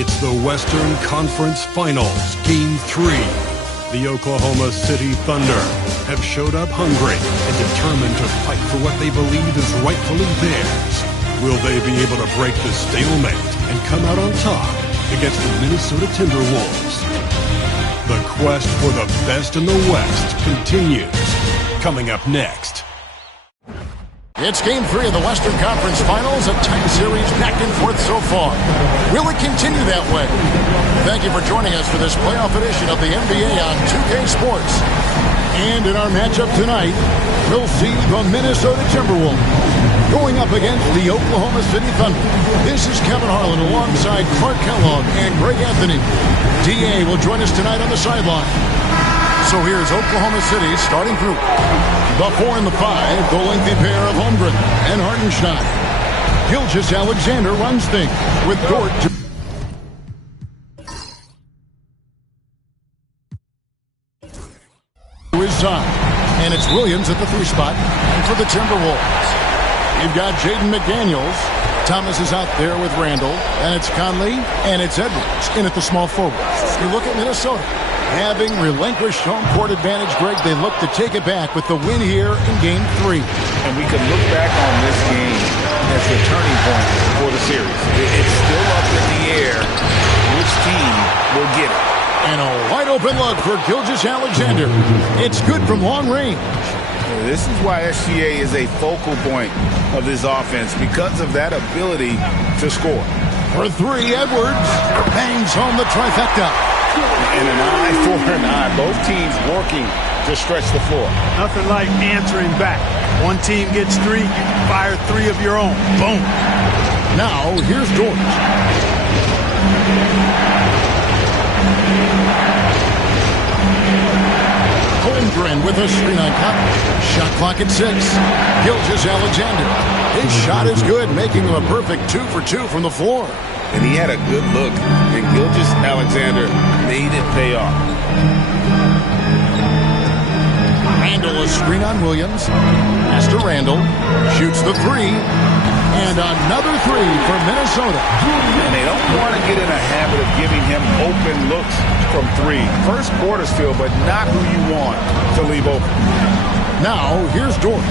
It's the Western Conference Finals, Game 3. The Oklahoma City Thunder have showed up hungry and determined to fight for what they believe is rightfully theirs. Will they be able to break the stalemate and come out on top against the Minnesota Timberwolves? The quest for the best in the West continues. Coming up next. It's Game 3 of the Western Conference Finals, a tight series back and forth so far. Will it continue that way? Thank you for joining us for this playoff edition of the NBA on 2K Sports. And in our matchup tonight, we'll see the Minnesota Timberwolves going up against the Oklahoma City Thunder. This is Kevin Harlan alongside Clark Kellogg and Greg Anthony. DA will join us tonight on the sideline. So here's Oklahoma City's starting group. The 4 and the 5, the lengthy pair of Holmgren and Hartenstein. Gilgeous-Alexander runs things with Dort to his side. And it's Williams at the 3 spot for the Timberwolves. You've got Jaden McDaniels. Thomas is out there with Randall. And it's Conley and it's Edwards in at the small forward. You look at Minnesota. Having relinquished home court advantage, Greg, they look to take it back with the win here in Game 3. And we can look back on this game as the turning point for the series. It's still up in the air which team will get it. And a wide-open look for Gilgeous-Alexander. It's good from long range. This is why SGA is a focal point of this offense, because of that ability to score. For 3, Edwards bangs home the trifecta. And an eye for an eye. Both teams working to stretch the floor. Nothing like answering back. One team gets 3, you fire 3 of your own. Boom. Now, here's Dort. Holmgren with a screen on cut. Shot clock at 6. Gilgeous-Alexander. His shot is good, making him a perfect 2 for 2 from the floor. And he had a good look, and Gilgeous-Alexander made it pay off. Randall a screen on Williams. Pass to Randall. Shoots the 3. And another 3 for Minnesota. And they don't want to get in a habit of giving him open looks from 3. First quarter still, but not who you want to leave open. Now, here's Dort.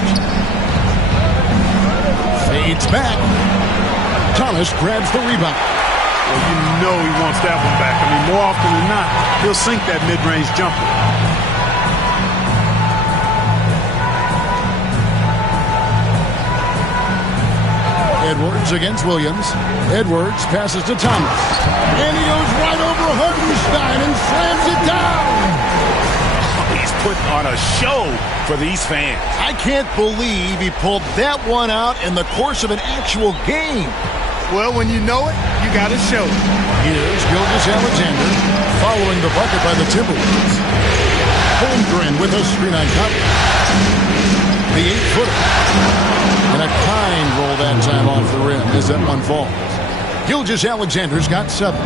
Fades back. Thomas grabs the rebound. Well, you know he wants that one back. I mean, more often than not, he'll sink that mid-range jumper. Edwards against Williams. Edwards passes to Thomas. And he goes right over Hartenstein and slams it down. He's putting on a show for these fans. I can't believe he pulled that one out in the course of an actual game. Well, when you know it, you got to show it. Here's Gilgeous-Alexander following the bucket by the Timberwolves. Holmgren with a screen on top. The 8-footer. And a kind roll that time off the rim as that one falls. Gilgeous-Alexander's got 7.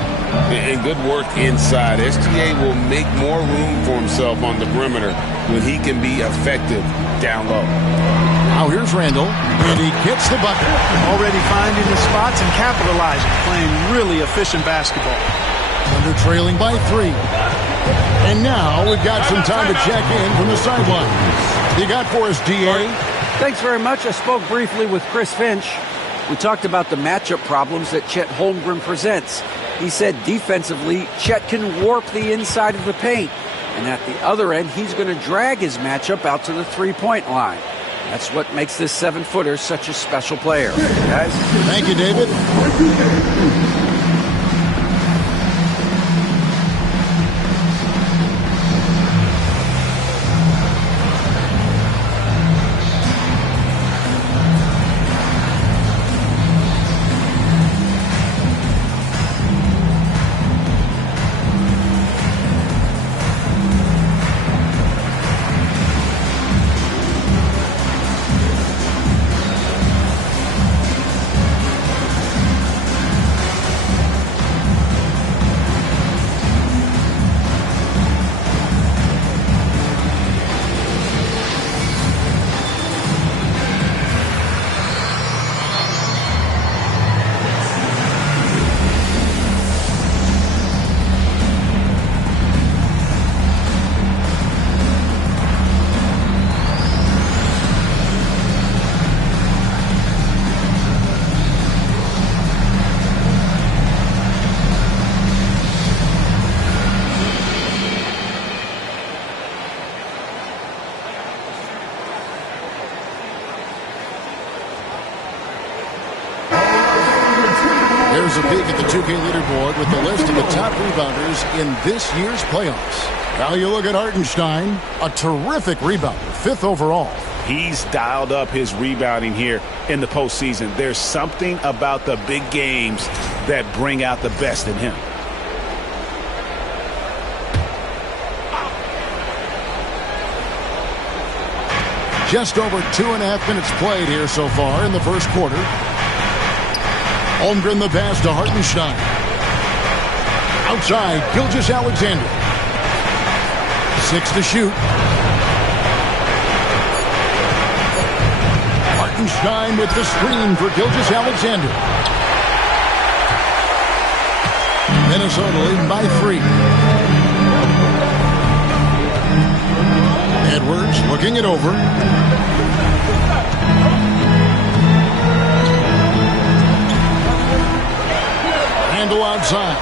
And good work inside. SGA will make more room for himself on the perimeter when he can be effective down low. Now here's Randall, and he gets the bucket. Already finding the spots and capitalizing, playing really efficient basketball. Thunder trailing by 3. And now we've got some time to check in from the sideline. You got for us, DA? Thanks very much. I spoke briefly with Chris Finch. We talked about the matchup problems that Chet Holmgren presents. He said defensively, Chet can warp the inside of the paint. And at the other end, he's going to drag his matchup out to the 3-point line. That's what makes this 7-footer such a special player. Guys. Thank you, David. Here's a peek at the 2K leaderboard with the list of the top rebounders in this year's playoffs. Now you look at Hartenstein, a terrific rebounder, 5th overall. He's dialed up his rebounding here in the postseason. There's something about the big games that bring out the best in him. Just over 2.5 minutes played here so far in the first quarter. Holmgren the pass to Hartenstein. Outside, Gilgeous-Alexander. 6 to shoot. Hartenstein with the screen for Gilgeous-Alexander. Minnesota leading by 3. Edwards looking it over. Randle outside.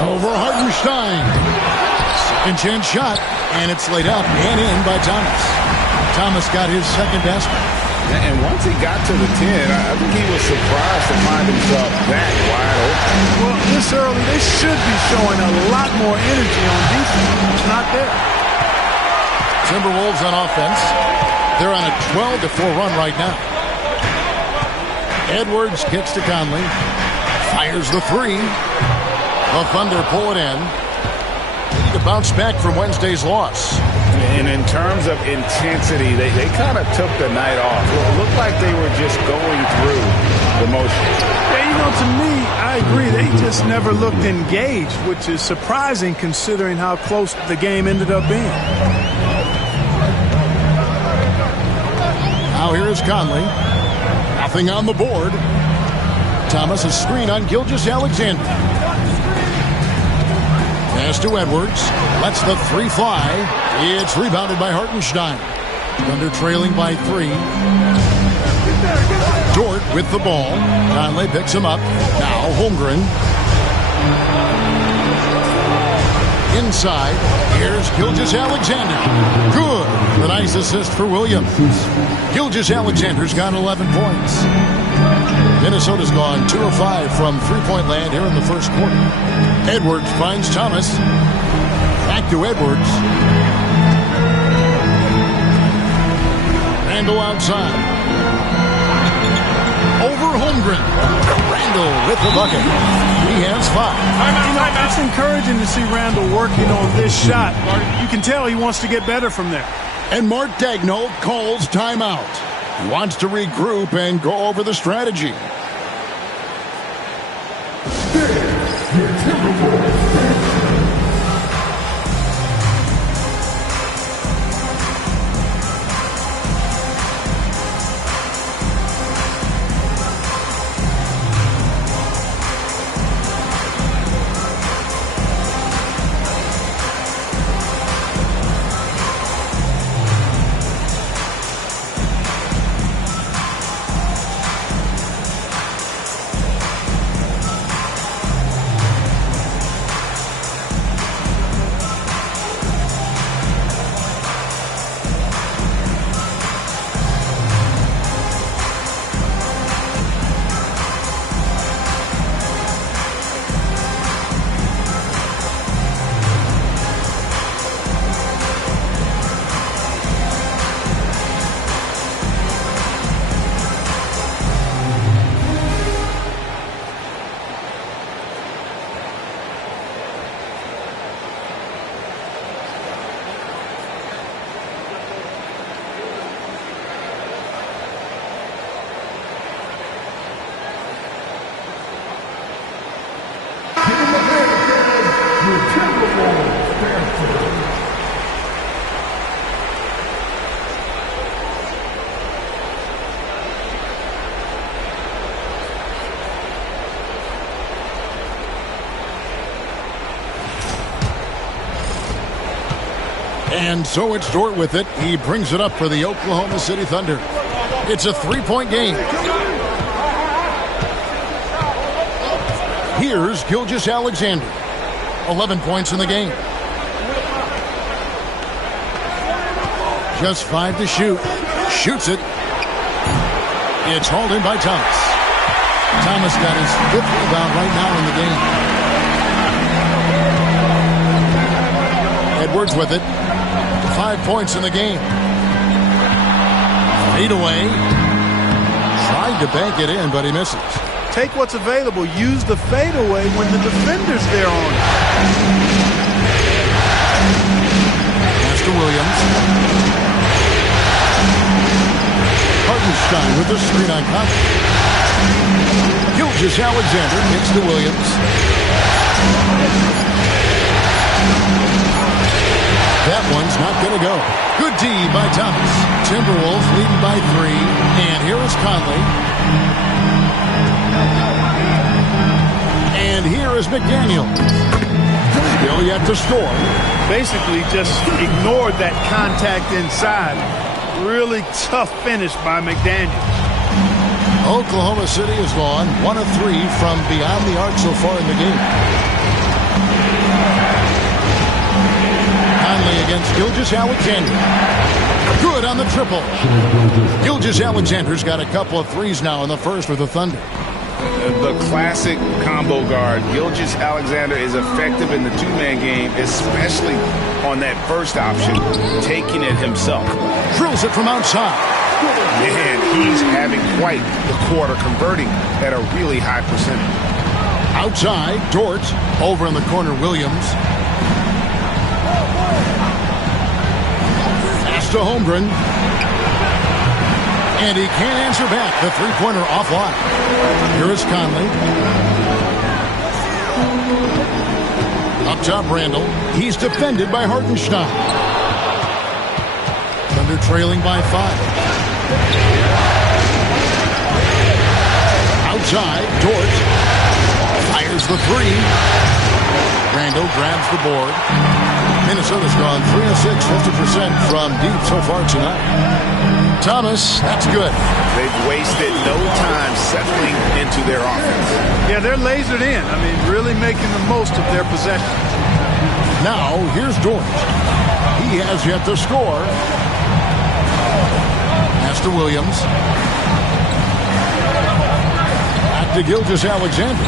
Over Hartenstein. Second chance shot, and it's laid up and in by Thomas. Thomas got his second basket. And once he got to the 10, I think he was surprised to find himself that wide open. Well, this early, they should be showing a lot more energy on defense. It's not there. Timberwolves on offense. They're on a 12-4 run right now. Edwards kicks to Conley. Fires the 3. The Thunder pull it in. They need to bounce back from Wednesday's loss. And in terms of intensity, they kind of took the night off. It looked like they were just going through the motions. Yeah, to me, I agree. They just never looked engaged, which is surprising considering how close the game ended up being. Now here is Conley. Nothing on the board. Thomas a screen on Gilgeous-Alexander. Pass to Edwards. Lets the 3 fly. It's rebounded by Hartenstein. Thunder trailing by 3. Dort with the ball. Conley picks him up. Now Holmgren. Inside. Here's Gilgeous-Alexander. Good. A nice assist for Williams. Gilgeous-Alexander's got 11 points. Minnesota's gone 2 of 5 from three-point land here in the first quarter. Edwards finds Thomas. Back to Edwards. Randle outside. Over Holmgren. Randle with the bucket. He has 5. It's encouraging to see Randle working on this shot. You can tell he wants to get better from there. And Mark Daigneault calls timeout. He wants to regroup and go over the strategy. And so it's Dort with it. He brings it up for the Oklahoma City Thunder. It's a 3-point game. Here's Gilgeous-Alexander. 11 points in the game. Just 5 to shoot. Shoots it. It's hauled in by Thomas. Thomas got his 5th rebound right now in the game. Edwards with it. 5 points in the game. Fade away. Tried to bank it in, but he misses. Take what's available. Use the fadeaway when the defender's there on it. Pass to Williams. Hartenstein with the screen on Conley. Gilgeous-Alexander gets to Williams. That one's not going to go. Good D by Thomas. Timberwolves leading by 3. And here is Conley. And here is McDaniel. Still yet to score. Basically just ignored that contact inside. Really tough finish by McDaniel. Oklahoma City has gone 1 of 3 from beyond the arc so far in the game. Conley against Gilgeous-Alexander. Good on the triple. Gilgeous-Alexander's got a couple of threes now in the first with the Thunder. The classic combo guard. Gilgeous-Alexander is effective in the two-man game, especially on that first option, taking it himself. Drills it from outside. Man, he's having quite the quarter, converting at a really high percentage. Outside, Dort. Over in the corner, Williams. Pass to Holmgren. And he can't answer back. The three-pointer offline. Here is Conley. Up top, Randall. He's defended by Hartenstein. Thunder trailing by 5. Outside, Dort. Fires the 3. Randall grabs the board. Minnesota's gone 3 of 6, 50% from deep so far tonight. Thomas, that's good. They've wasted no time settling into their offense. Yeah, they're lasered in. I mean, really making the most of their possession. Now, here's Dort. He has yet to score. Pass to Williams. Back to Gilgeous-Alexander.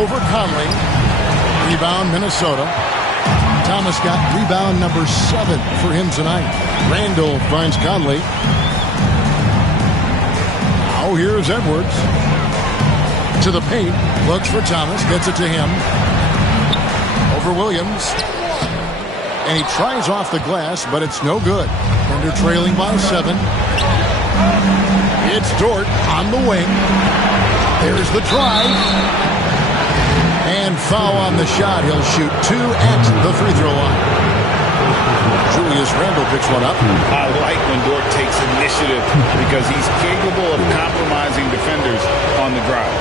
Over Conley. Rebound, Minnesota. Thomas got rebound number 7 for him tonight. Randall finds Conley. Now here's Edwards. To the paint. Looks for Thomas. Gets it to him. Over Williams. And he tries off the glass, but it's no good. Thunder trailing by 7. It's Dort on the wing. There's the drive. And foul on the shot. He'll shoot 2 at the free throw line. Julius Randle picks one up. I like when Dort takes initiative because he's capable of compromising defenders on the drive.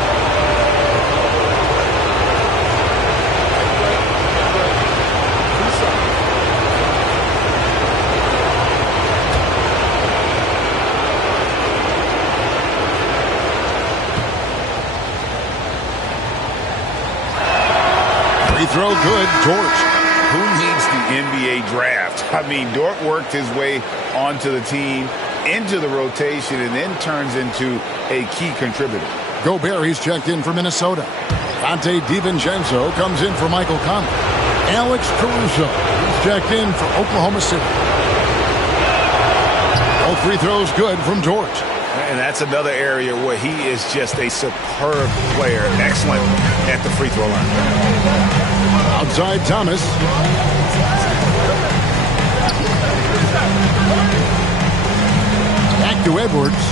Free throw good. Dort. Who needs the NBA draft? I mean, Dort worked his way onto the team, into the rotation, and then turns into a key contributor. Gobert, he's checked in for Minnesota. Dante DiVincenzo comes in for Michael Conley. Alex Caruso, he's checked in for Oklahoma City. All free throws good from Dort. And that's another area where he is just a superb player. Excellent at the free throw line. Outside Thomas. Back to Edwards.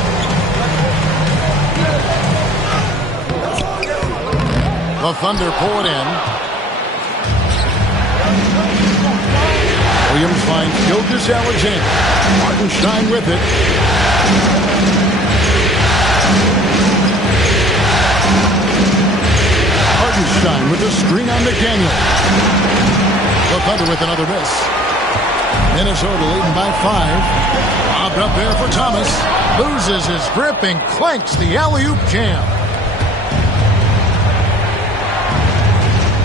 The Thunder pull it in. Williams finds Gilgeous-Alexander. Hartenstein with it. Hartenstein with a screen on McDaniel. The Thunder with another miss. Minnesota leading by 5. Bobbed up there for Thomas. Loses his grip and clanks the alley-oop jam.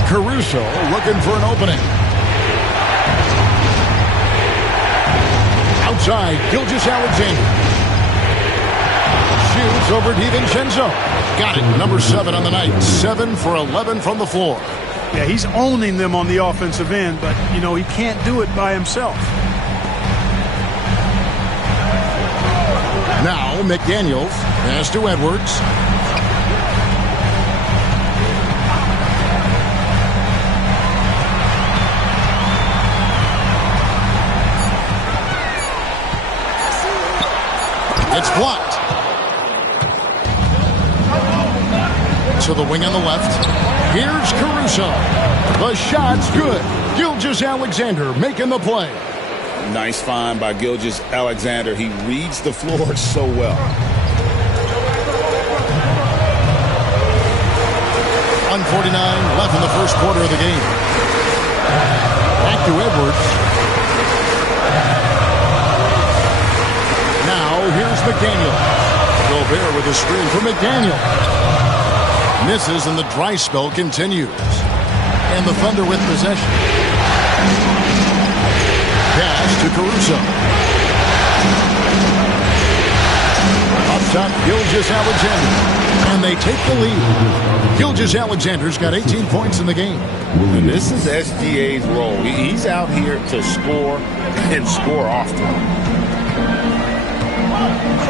Caruso looking for an opening. Outside, Gilgeous-Alexander. Shoots over DiVincenzo. Got it. Number 7 on the night. 7 for 11 from the floor. Yeah, he's owning them on the offensive end, but, you know, he can't do it by himself. Now, McDaniels. Pass to Edwards. It's blocked. To the wing on the left. Here's Caruso. The shot's good. Gilgeous-Alexander making the play. Nice find by Gilgeous-Alexander. He reads the floor so well. 1:49 left in the first quarter of the game. Back to Edwards. Now here's McDaniel. Gobert with a screen for McDaniel. Misses and the dry spell continues. And the Thunder with possession. Pass to Caruso. Up top, Gilgeous-Alexander. And they take the lead. Gilgeous-Alexander's got 18 points in the game. And this is SGA's role. He's out here to score and score often.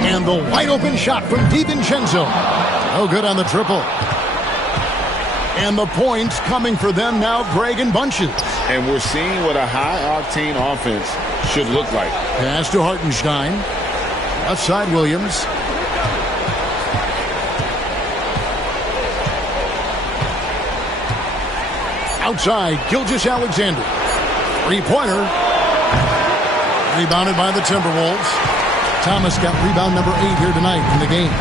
And the wide open shot from DiVincenzo. No good on the triple. And the points coming for them now, Greg, in bunches. And we're seeing what a high-octane offense should look like. Pass to Hartenstein. Left side, Williams. Outside, Gilgeous-Alexander. Three-pointer. Rebounded by the Timberwolves. Thomas got rebound number 8 here tonight in the game.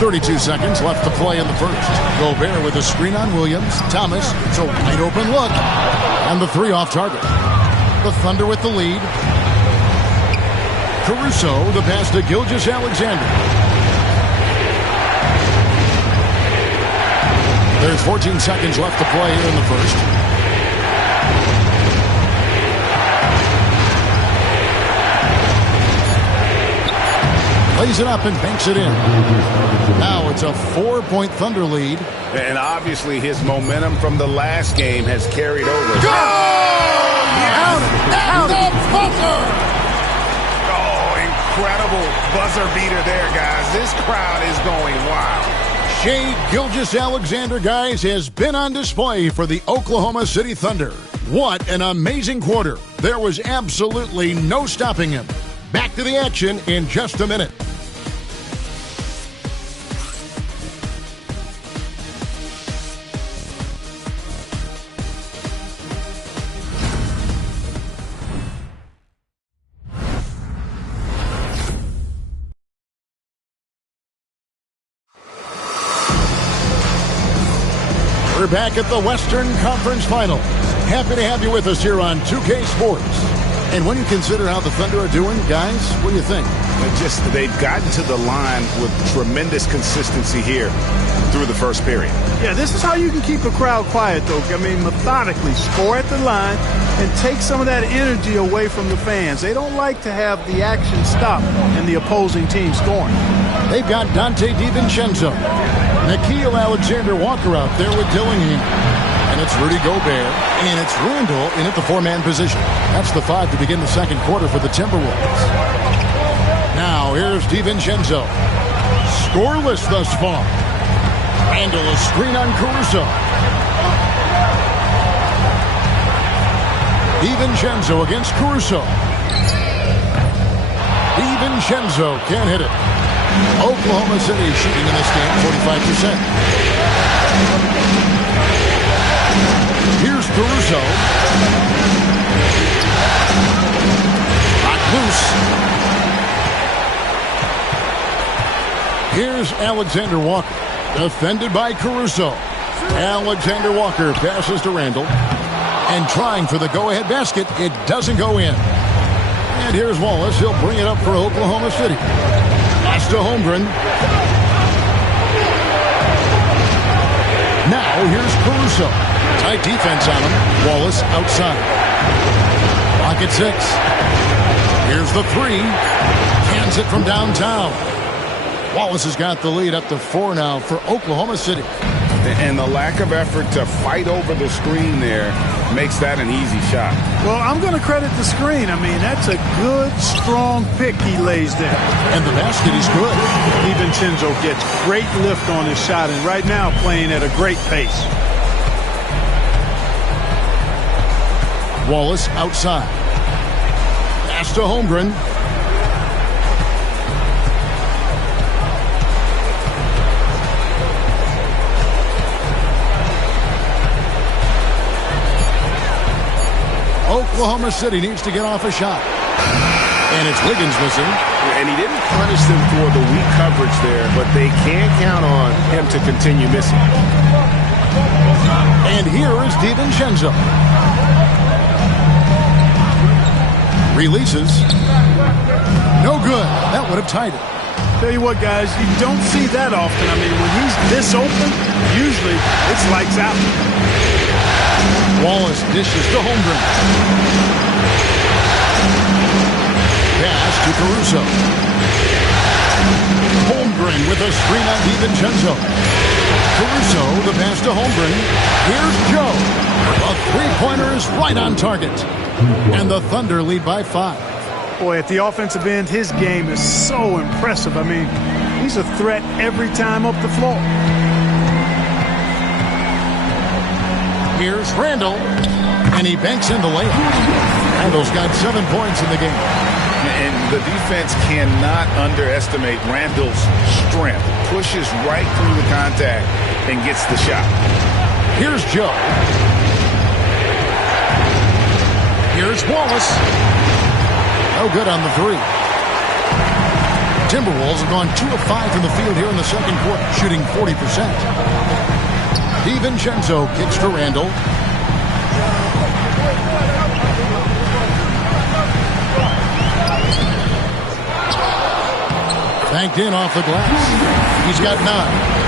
32 seconds left to play in the first. Gobert with a screen on Williams. Thomas, it's a wide open look. And the 3 off target. The Thunder with the lead. Caruso, the pass to Gilgeous-Alexander. There's 14 seconds left to play here in the first. Lays it up and banks it in. Now it's a 4-point Thunder lead. And obviously his momentum from the last game has carried over. Go! Yes. Out the buzzer! Oh, incredible buzzer beater there, guys. This crowd is going wild. Shai Gilgeous-Alexander, guys, has been on display for the Oklahoma City Thunder. What an amazing quarter. There was absolutely no stopping him. Back to the action in just a minute. We're back at the Western Conference Finals. Happy to have you with us here on 2K Sports. And when you consider how the Thunder are doing, guys, what do you think? They've gotten to the line with tremendous consistency here through the first period. Yeah, this is how you can keep a crowd quiet, though. I mean, methodically score at the line and take some of that energy away from the fans. They don't like to have the action stop and the opposing team scoring. They've got Dante DiVincenzo. Nickeil Alexander-Walker out there with Dillingham. And it's Rudy Gobert. And it's Randle in at the 4-man position. That's the 5 to begin the second quarter for the Timberwolves. Now here's DiVincenzo. Scoreless thus far. Randle a screen on Caruso. DiVincenzo against Caruso. DiVincenzo can't hit it. Oklahoma City shooting in this game 45%. Here's Caruso. Locked loose. Here's Alexander Walker. Defended by Caruso. Alexander Walker passes to Randle. And trying for the go-ahead basket. It doesn't go in. And here's Wallace. He'll bring it up for Oklahoma City. Pass to Holmgren. Now here's Caruso. Tight defense on him. Wallace outside. Clock at 6. Here's the 3. Cans it from downtown. Wallace has got the lead up to 4 now for Oklahoma City. And the lack of effort to fight over the screen there makes that an easy shot. Well, I'm going to credit the screen. I mean, that's a good, strong pick he lays there. And the basket is good. DiVincenzo gets great lift on his shot, and right now playing at a great pace. Wallace outside. Pass to Holmgren. Oklahoma City needs to get off a shot. And it's Wiggins missing. And he didn't punish them for the weak coverage there, but they can't count on him to continue missing. And here is DiVincenzo. Releases. No good. That would have tied it. Tell you what, guys, you don't see that often. I mean, when he's this open, usually it's lights out. Wallace dishes to Holmgren. Pass to Caruso. Holmgren with a screen on DiVincenzo. Caruso, the pass to Holmgren. Here's Joe. A three-pointer is right on target. And the Thunder lead by 5. Boy, at the offensive end, his game is so impressive. I mean, he's a threat every time up the floor. Here's Randall, and he banks in the layup. Randall's got 7 points in the game. And the defense cannot underestimate Randall's strength. Pushes right through the contact and gets the shot. Here's Joe. Here's Wallace. No good on the 3. Timberwolves have gone 2 of 5 from the field here in the second quarter, shooting 40%. DiVincenzo kicks to Randall. Banked in off the glass. He's got 9.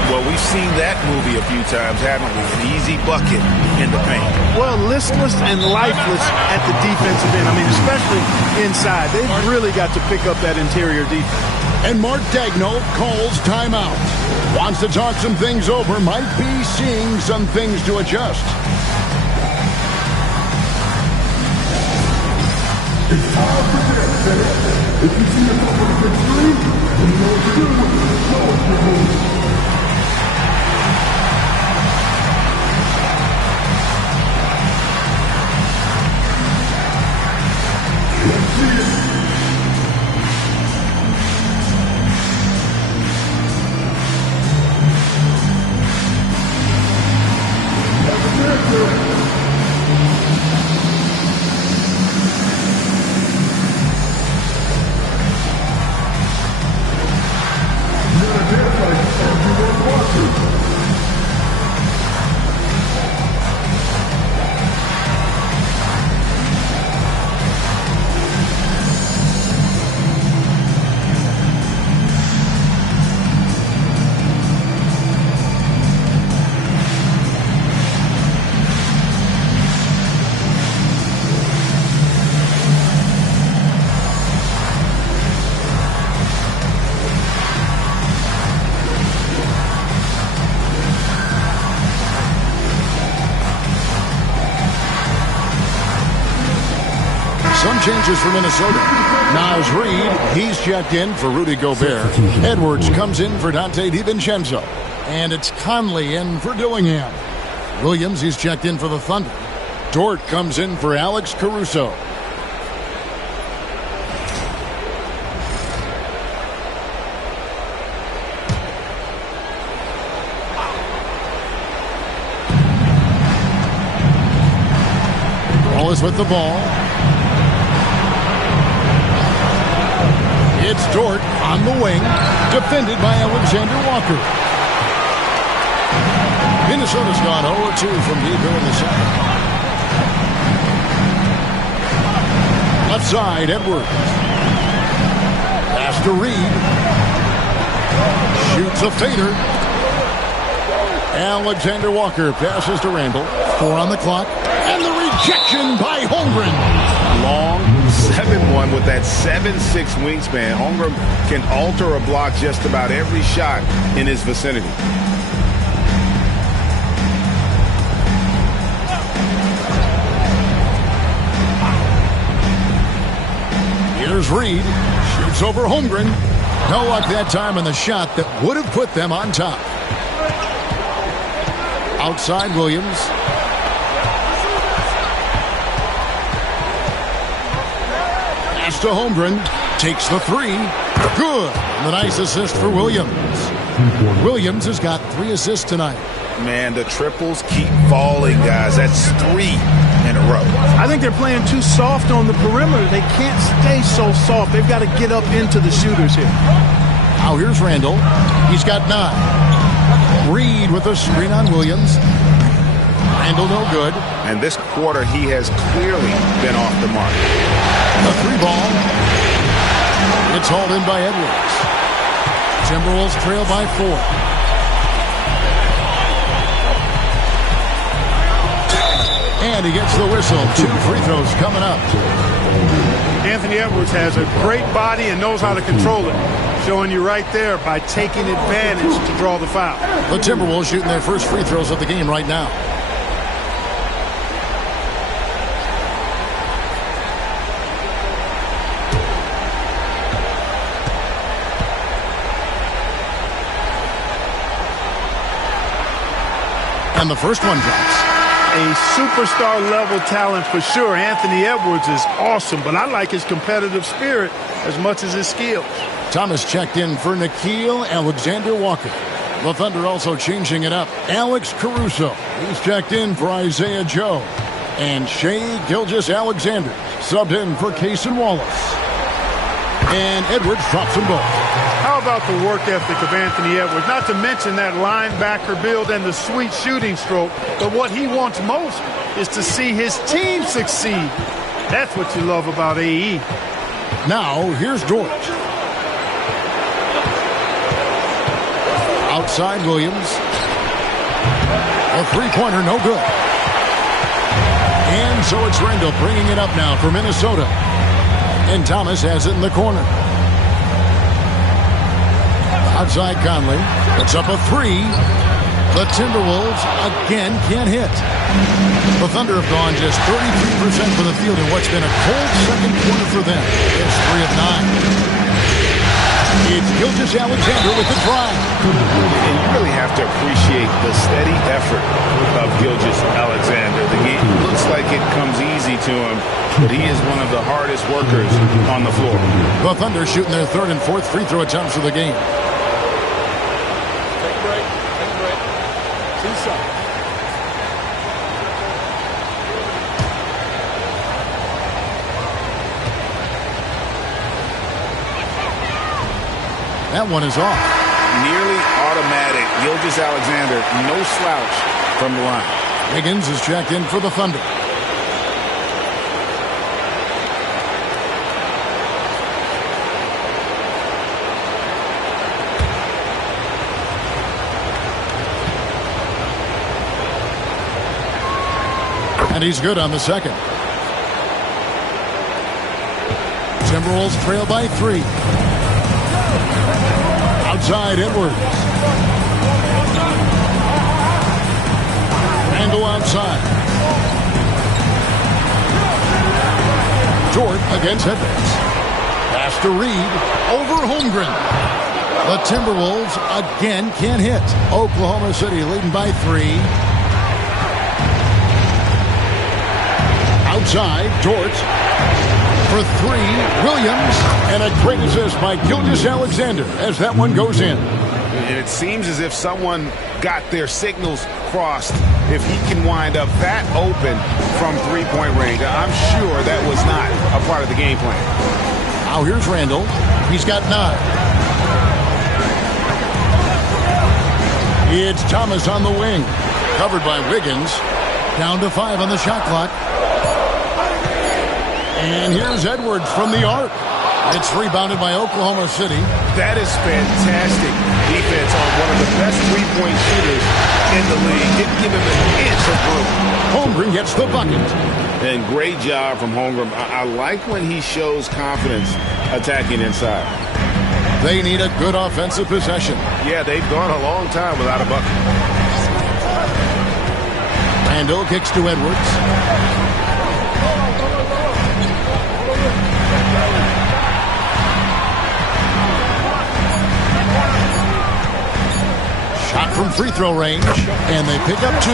Well, we've seen that movie a few times, haven't we? An easy bucket in the paint. Well, listless and lifeless at the defensive end. I mean, especially inside. They've really got to pick up that interior defense. And Mark Daigneault calls timeout. Wants to talk some things over. Might be seeing some things to adjust. It's time for this. If you see a couple of good screens, you know what to do with it. Know what to do. Some changes for Minnesota. Naz Reid, he's checked in for Rudy Gobert. Edwards comes in for Dante DiVincenzo. And it's Conley in for Dillingham. Williams, he's checked in for the Thunder. Dort comes in for Alex Caruso. Wallace with the ball. It's Dort on the wing, defended by Alexander Walker. Minnesota's gone 0-2 from deep here in the second. Left side, Edwards. Pass to Reed. Shoots a fader. Alexander Walker passes to Randall. 4 on the clock. And the rejection by Holmgren. Long 7-1 with that 7'6" wingspan. Holmgren can alter a block just about every shot in his vicinity. Here's Reed. Shoots over Holmgren. No luck that time in the shot that would have put them on top. Outside Williams. Pass to Holmgren. Takes the 3. Good. And the nice assist for Williams. Williams has got 3 assists tonight. Man, the triples keep falling, guys. That's 3 in a row. I think they're playing too soft on the perimeter. They can't stay so soft. They've got to get up into the shooters here. Now here's Randall. He's got 9. Reed with a screen on Williams. Randall no good. And this quarter, he has clearly been off the mark. The 3 ball. It's hauled in by Edwards. Timberwolves trail by 4. And he gets the whistle. 2 free throws coming up. Anthony Edwards has a great body and knows how to control it. Showing you right there by taking advantage to draw the foul. The Timberwolves shooting their first free throws of the game right now. And the first one drops. A superstar level talent for sure. Anthony Edwards is awesome, but I like his competitive spirit as much as his skills. Thomas checked in for Nickeil Alexander-Walker. The Thunder also changing it up. Alex Caruso. He's checked in for Isaiah Joe. And Shai Gilgeous-Alexander subbed in for Cason Wallace. And Edwards drops them both. How about the work ethic of Anthony Edwards? Not to mention that linebacker build and the sweet shooting stroke. But what he wants most is to see his team succeed. That's what you love about AE. Now, here's George. Outside Williams. A three-pointer, no good. And so it's Randall bringing it up now for Minnesota. And Thomas has it in the corner. Outside Conley. It's up a 3. The Timberwolves again can't hit. The Thunder have gone just 33% from the field in what's been a cold second quarter for them. It's 3 of 9. It's Gilgeous-Alexander with the drive. And you really have to appreciate the steady effort of Gilgeous-Alexander. The game looks like it comes easy to him, but he is one of the hardest workers on the floor. The Thunder shooting their 3rd and 4th free throw attempts of the game. That one is off. Nearly automatic. Gilgeous-Alexander, no slouch from the line. Higgins is checked in for the Thunder. And he's good on the second. Timberwolves trail by 3. Outside Edwards. Randall outside. Dort against Edwards. Pass to Reed. Over Holmgren. The Timberwolves again can't hit. Oklahoma City leading by 3. Outside Dort. For 3, Williams, and a great assist by Gilgeous-Alexander as that one goes in. And it seems as if someone got their signals crossed. If he can wind up that open from three-point range, I'm sure that was not a part of the game plan. Now here's Randall. He's got 9. It's Thomas on the wing. Covered by Wiggins. Down to 5 on the shot clock. And here's Edwards from the arc. It's rebounded by Oklahoma City. That is fantastic defense on one of the best three-point shooters in the league. Didn't give him an inch of room. Holmgren gets the bucket. And great job from Holmgren. I like when he shows confidence attacking inside. They need a good offensive possession. Yeah, they've gone a long time without a bucket. Randall kicks to Edwards. Shot from free throw range, and they pick up 2.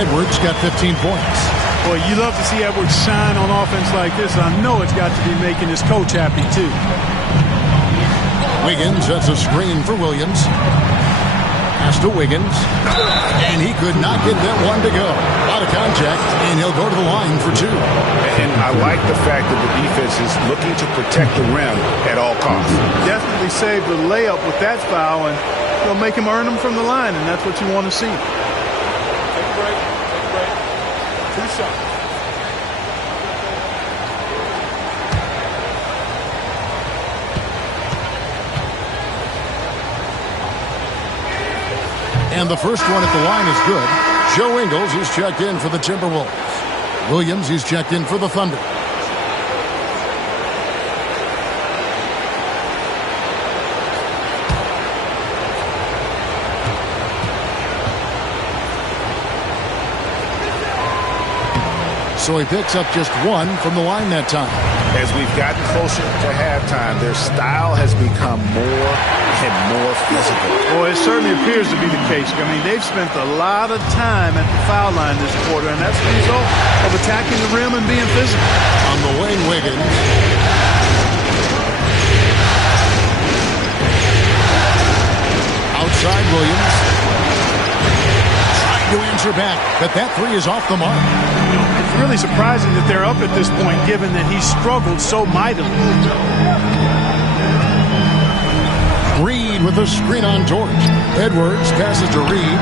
Edwards got 15 points. Boy, you love to see Edwards shine on offense like this. I know it's got to be making his coach happy, too. Wiggins sets a screen for Williams. Pass to Wiggins. And he could not get that one to go. Out of contact, and he'll go to the line for 2. And I like the fact that the defense is looking to protect the rim at all costs. Definitely saved the layup with that foul, and they'll make him earn them from the line, and that's what you want to see. Take a break. 2 shots. And the first one at the line is good. Joe Ingles is checked in for the Timberwolves. Williams, he's checked in for the Thunder. So he picks up just 1 from the line that time. As we've gotten closer to halftime, their style has become more and more physical. Well, it certainly appears to be the case. I mean, they've spent a lot of time at the foul line this quarter, and that's the result of attacking the rim and being physical. On the wing, Wiggins. Outside, Williams. Trying to answer back, but that 3 is off the mark. It's really surprising that they're up at this point, given that he struggled so mightily. Reed with a screen on George. Edwards passes to Reed.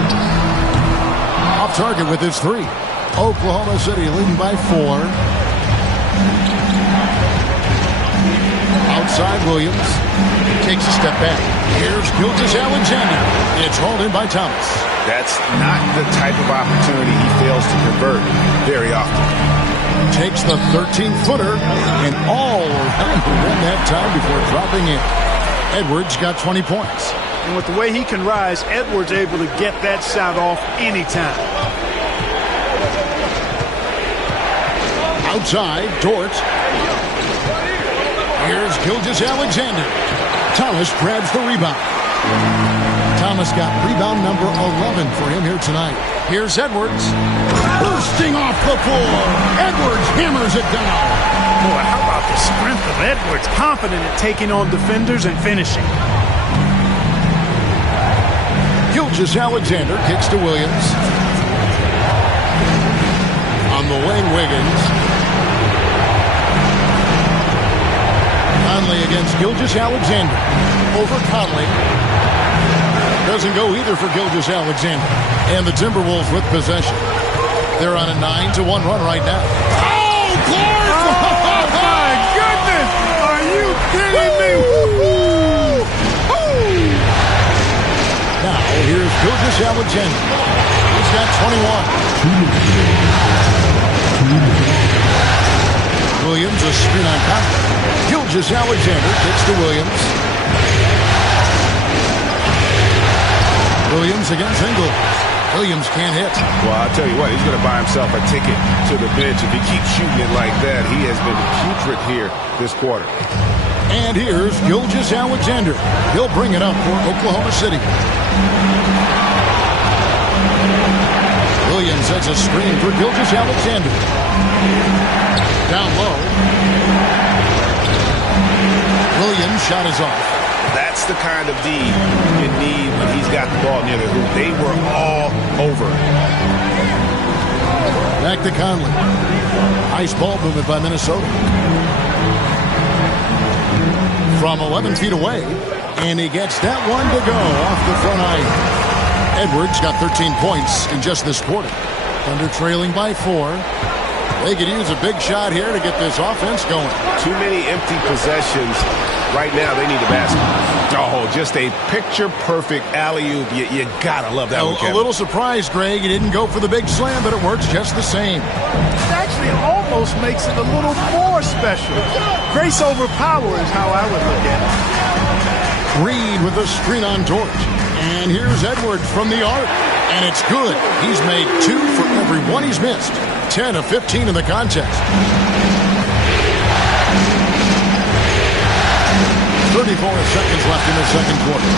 Off target with his 3. Oklahoma City leading by 4. Outside Williams. Takes a step back. Here's Gilgeous-Alexander. It's hauled in by Thomas. That's not the type of opportunity he fails to convert very often. Takes the 13-footer and all around the rim that time before dropping in. Edwards got 20 points. And with the way he can rise, Edwards able to get that shot off anytime. Outside, Dort. Here's Gilgeous-Alexander. Thomas grabs the rebound. Thomas got rebound number 11 for him here tonight. Here's Edwards. Bursting off the floor. Edwards hammers it down. Boy, how about the strength of Edwards, confident at taking on defenders and finishing. Gilgeous-Alexander kicks to Williams. On the wing, Wiggins. Conley against Gilgeous-Alexander. Over Conley. Doesn't go either for Gilgeous-Alexander. And the Timberwolves with possession. They're on a 9-1 run right now. Oh, Clark! Oh, my goodness! Are you kidding me? Now, here's Gilgeous-Alexander. He's got 21. Williams, a screen on Conley. Gilgeous-Alexander kicks to Williams. Williams against Ingles. Williams can't hit. Well, I'll tell you what, he's going to buy himself a ticket to the bench. If he keeps shooting it like that, he has been putrid here this quarter. And here's Gilgeous-Alexander. He'll bring it up for Oklahoma City. Williams sets a screen for Gilgeous-Alexander. Down low. Williams' shot is off. That's the kind of D you need when he's got the ball near the hoop. They were all over. Back to Conley. Nice ball movement by Minnesota. From 11 feet away, and he gets that one to go off the front iron. Edwards got 13 points in just this quarter. Thunder trailing by 4. They could use a big shot here to get this offense going. Too many empty possessions. Right now, they need a basket. Oh, just a picture-perfect alley-oop. You gotta love that one, Kevin. A little surprised, Greg. He didn't go for the big slam, but it works just the same. It actually almost makes it a little more special. Grace over power is how I would look at it. Reed with a screen on Dort. And here's Edwards from the arc. And it's good. He's made 2 for every one he's missed. 10 of 15 in the contest. 34 seconds left in the second quarter.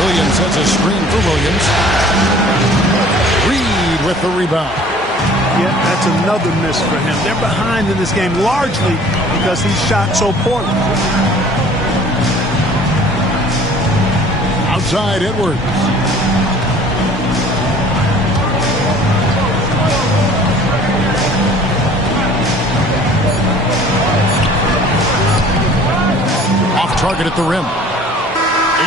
Williams has a screen for Williams. Reed with the rebound. Yeah, that's another miss for him. They're behind in this game largely because he shot so poorly. Outside Edwards. Off target at the rim.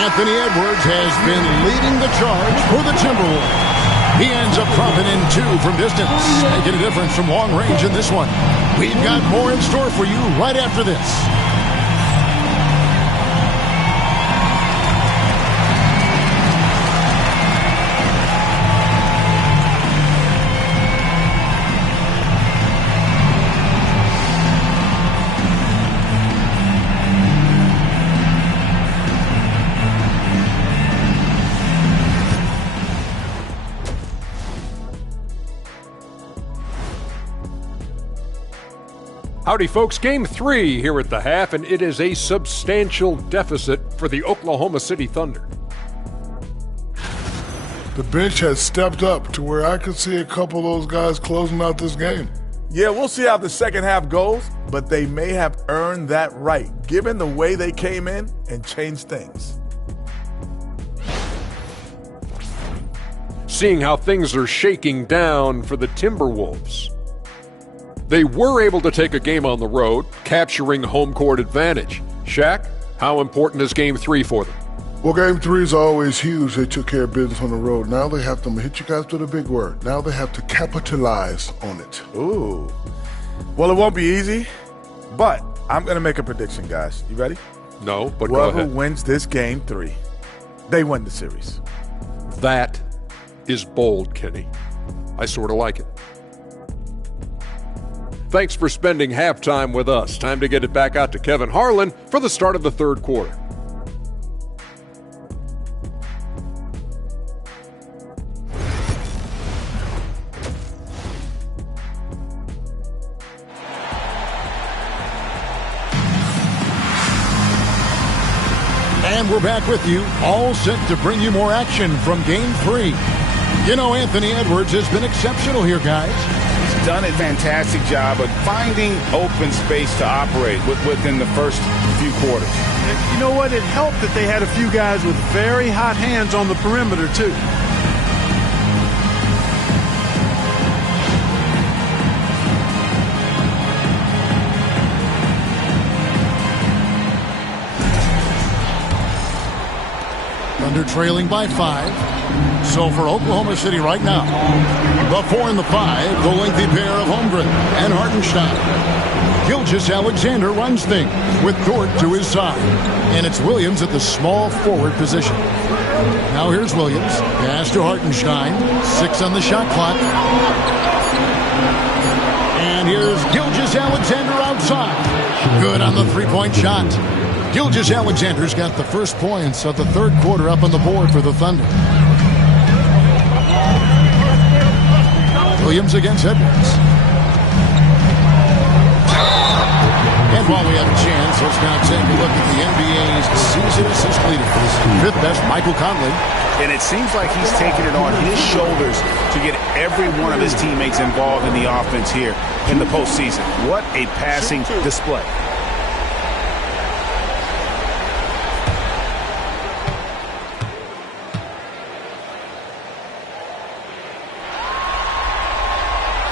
Anthony Edwards has been leading the charge for the Timberwolves. He ends up dropping in 2 from distance, making a difference from long range in this one. We've got more in store for you right after this. Howdy, folks. Game 3 here at the half, and it is a substantial deficit for the Oklahoma City Thunder. The bench has stepped up to where I could see a couple of those guys closing out this game. Yeah, we'll see how the second half goes, but they may have earned that right, given the way they came in and changed things. Seeing how things are shaking down for the Timberwolves. They were able to take a game on the road, capturing home court advantage. Shaq, how important is Game 3 for them? Well, Game 3 is always huge. They took care of business on the road. Now they have to hit you guys with a big word. Now they have to capitalize on it. Ooh. Well, it won't be easy, but I'm going to make a prediction, guys. You ready? No, but go Whoever ahead. wins this Game 3, they win the series. That is bold, Kenny. I sort of like it. Thanks for spending halftime with us. Time to get it back out to Kevin Harlan for the start of the third quarter. And we're back with you, all set to bring you more action from Game 3. You know, Anthony Edwards has been exceptional here, guys. He's done a fantastic job of finding open space to operate within the first few quarters. And you know what? It helped that they had a few guys with very hot hands on the perimeter, too. Thunder trailing by 5. So for Oklahoma City right now, the 4 and the 5, the lengthy pair of Holmgren and Hartenstein. Gilgeous-Alexander runs things with Dort to his side. And it's Williams at the small forward position. Now here's Williams. Pass to Hartenstein. 6 on the shot clock. And here's Gilgeous-Alexander outside. Good on the three-point shot. Gilgeous-Alexander's got the first points of the third quarter up on the board for the Thunder. Williams against Edwards. And while we have a chance, let's now take a look at the NBA's season assist leaders. Fifth best, Michael Conley. And it seems like he's taking it on his shoulders to get every one of his teammates involved in the offense here in the postseason. What a passing display.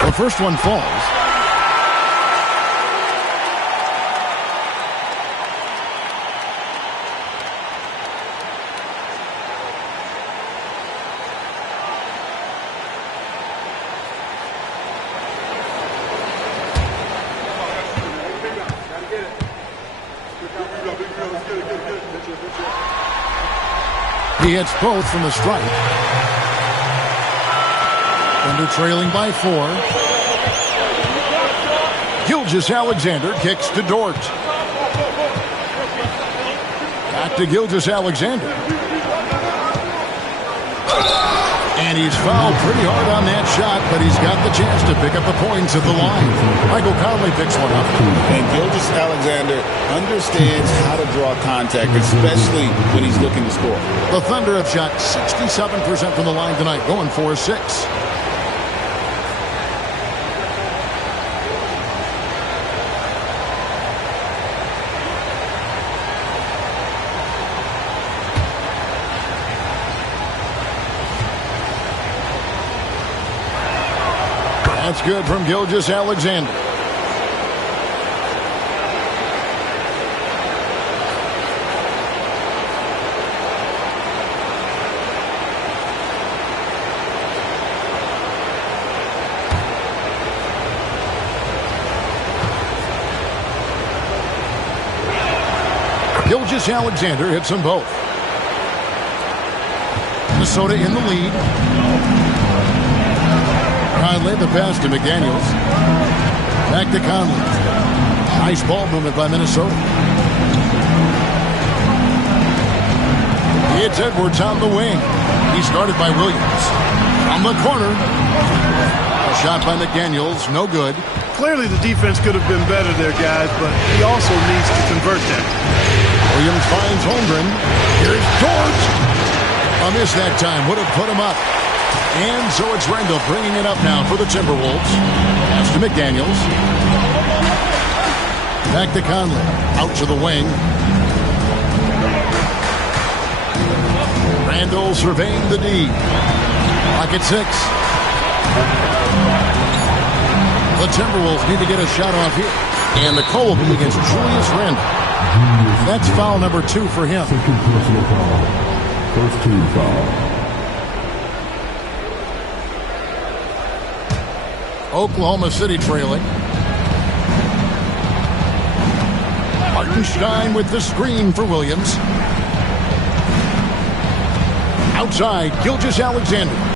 The first one falls. He hits both from the stripe. Thunder trailing by 4. Gilgeous-Alexander kicks to Dort. Back to Gilgeous-Alexander. And he's fouled pretty hard on that shot, but he's got the chance to pick up the points at the line. Michael Conley picks one up. And Gilgeous-Alexander understands how to draw contact, especially when he's looking to score. The Thunder have shot 67% from the line tonight, going 4-6. That's good from Gilgeous-Alexander. Gilgeous-Alexander hits them both. Minnesota in the lead. Conley, the pass to McDaniels. Back to Conley. Nice ball movement by Minnesota. It's Edwards on the wing. He's guarded by Williams. On the corner. A shot by McDaniels, no good. Clearly the defense could have been better there, guys, but he also needs to convert that. Williams finds Holmgren. Here's Dort. A miss that time. Would have put him up. And so it's Randall bringing it up now for the Timberwolves. Pass to McDaniels. Back to Conley. Out to the wing. Randall surveying the D. Clock at 6. The Timberwolves need to get a shot off here. And the call will be against Julius Randall. That's foul number 2 for him. Second personal foul. First team foul. Oklahoma City trailing. Hartenstein with the screen for Williams. Outside, Gilgeous-Alexander.